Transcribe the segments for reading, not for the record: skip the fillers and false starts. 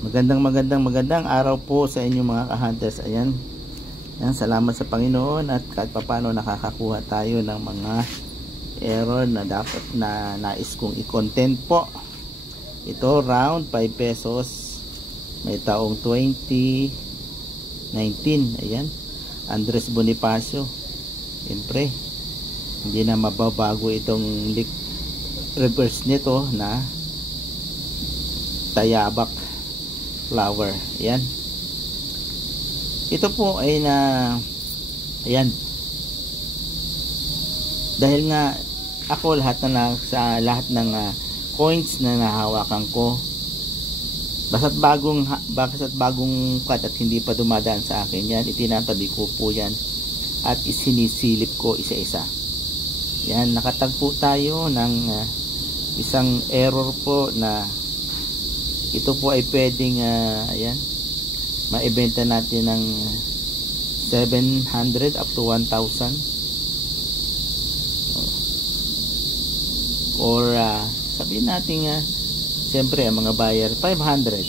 Magandang araw po sa inyo mga ka-hunters. Ayan. Ayan, salamat sa Panginoon at kahit papaano nakakakuha tayo ng mga error na dapat na nais kong i-content po. Ito round 5 pesos. May taong 2019. Ayan. Andres Bonifacio. Siyempre, hindi na mababago itong reverse nito na Tayabak flower. Ayan. Ito po ay ayan, dahil nga ako sa lahat ng coins na nahawakan ko, basta't bagong cut at hindi pa dumadaan sa akin, yan itinatabi ko po yan at isinisilip ko isa-isa. Yan, nakatagpo tayo ng isang error po na ito po ay pwedeng ayan, maibenta natin ng 700 up to 1,000 or sabihin natin siyempre ang mga buyer 500,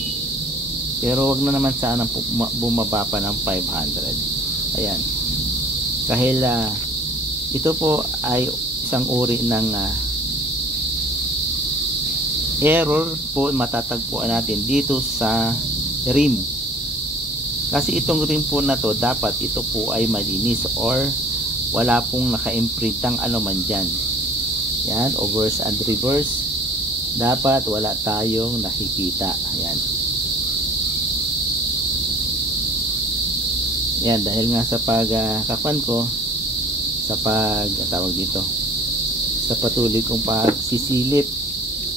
pero wag na naman sana bumaba pa ng 500. Ayan, dahil ito po ay isang uri ng error po matatagpuan natin dito sa rim. Kasi itong rim po na to, dapat ito po ay malinis or wala pong naka-imprintang ano man dyan. Yan, overs and reverse. Dapat wala tayong nakikita. Yan. Yan, dahil nga sa pagkapan ko, sa tawag dito, sa patuloy kong pagsisilip,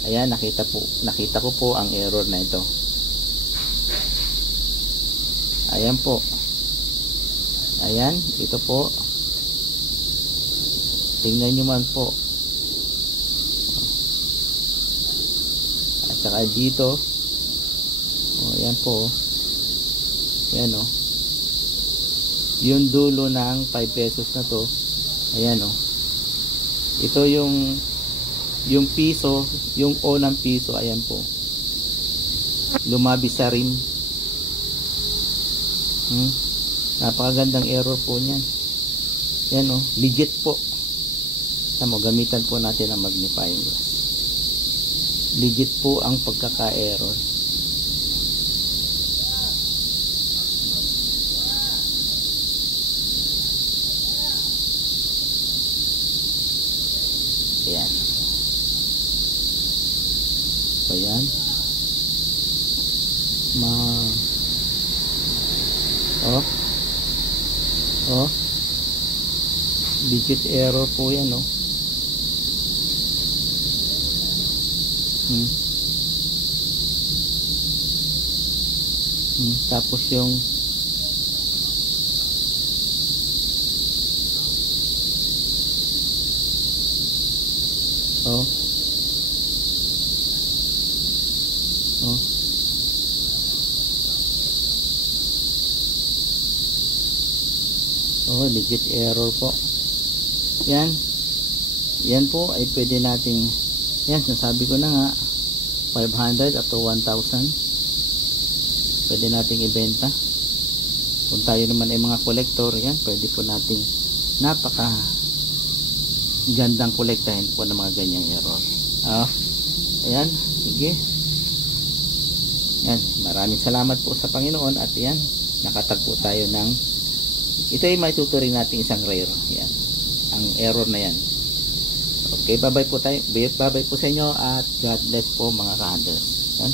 ayan, nakita ko po ang error na ito. Ayan po. Ayan, ito po. Tingnan nyo man po. At saka dito. Ayan po. Ayan o. Yung dulo ng 5 pesos na to. Ayan o. Ito yung piso, yung O ng piso, ayan po, lumabi sa rim. Napakagandang error po niyan. Yan o, legit po. Tama, gamitan po natin ang magnifying glass. Legit po ang pagkaka-error. Ayan. Ayan. Digit error po yan, no? Tapos yung legit error po. Yan po ay pwede nating, yan, nasabi ko na nga, 500 up to 1,000 pwede nating ibenta. Kung tayo naman ay mga collector, yan, pwede po nating napaka gandang kolektahin po ng mga ganyang error. Ayan, sige. Yan, maraming salamat po sa Panginoon at yan, nakatagpo tayo ng, ito ay maituturing natin isang rare. Yan, ang error na yan. Okay, bye bye po sa inyo at God bless po mga ka-hunters. Yan.